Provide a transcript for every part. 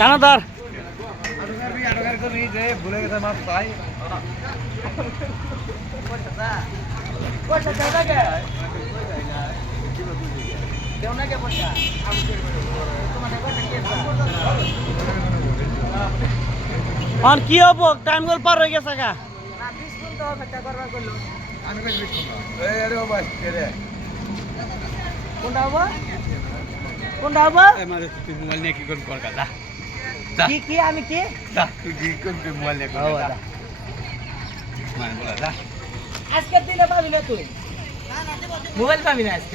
টানাদার কি হবো টাইম গোল পার হয়ে গেছে গা কোনটা হবো কোনটা হবো মোবাইল নিয়ে কি করবো কথা কি কি আমি কি তুই কি করবি মোবাইল নিয়ে আজকের দিনে পাবি না তুই মোবাইল পাবি না আজকে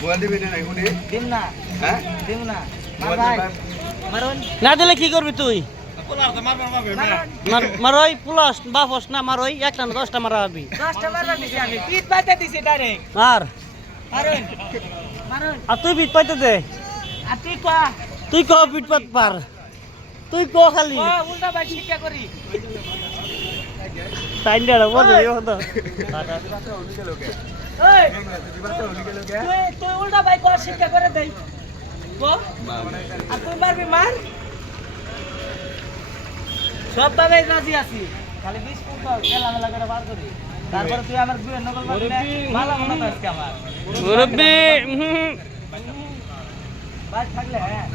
মোবাইল দিবি না এখনই দিম না হ্যাঁ দিম না না দিলে কি করবি তুই মারোই পুলাস বাফস না মারোই একটা না 10টা মারাবি 10টা মারবা দিছি আমি পিট পাইতে দিছি ডাইরেক্ট মার মারুন মারুন আর তুই পিট পাইতে দে আর তুই কো পিট পাত পার তুই কো খালি উল্টা ভাই শিক্ষা করি টাইন্ডা বলে দিও তো এই তুই উল্টা ভাই কো শিক্ষা করে দেই কো আর তুই মারবি মার সব ভাবে রাজি আছি খালি 20 ফুট খেলা মেলা করে বার করি তারপরে তুই আমার দুই নকল মারলে ভালো মনে হয় আজকে আমার মুরব্বি ভাই থাকলে হ্যাঁ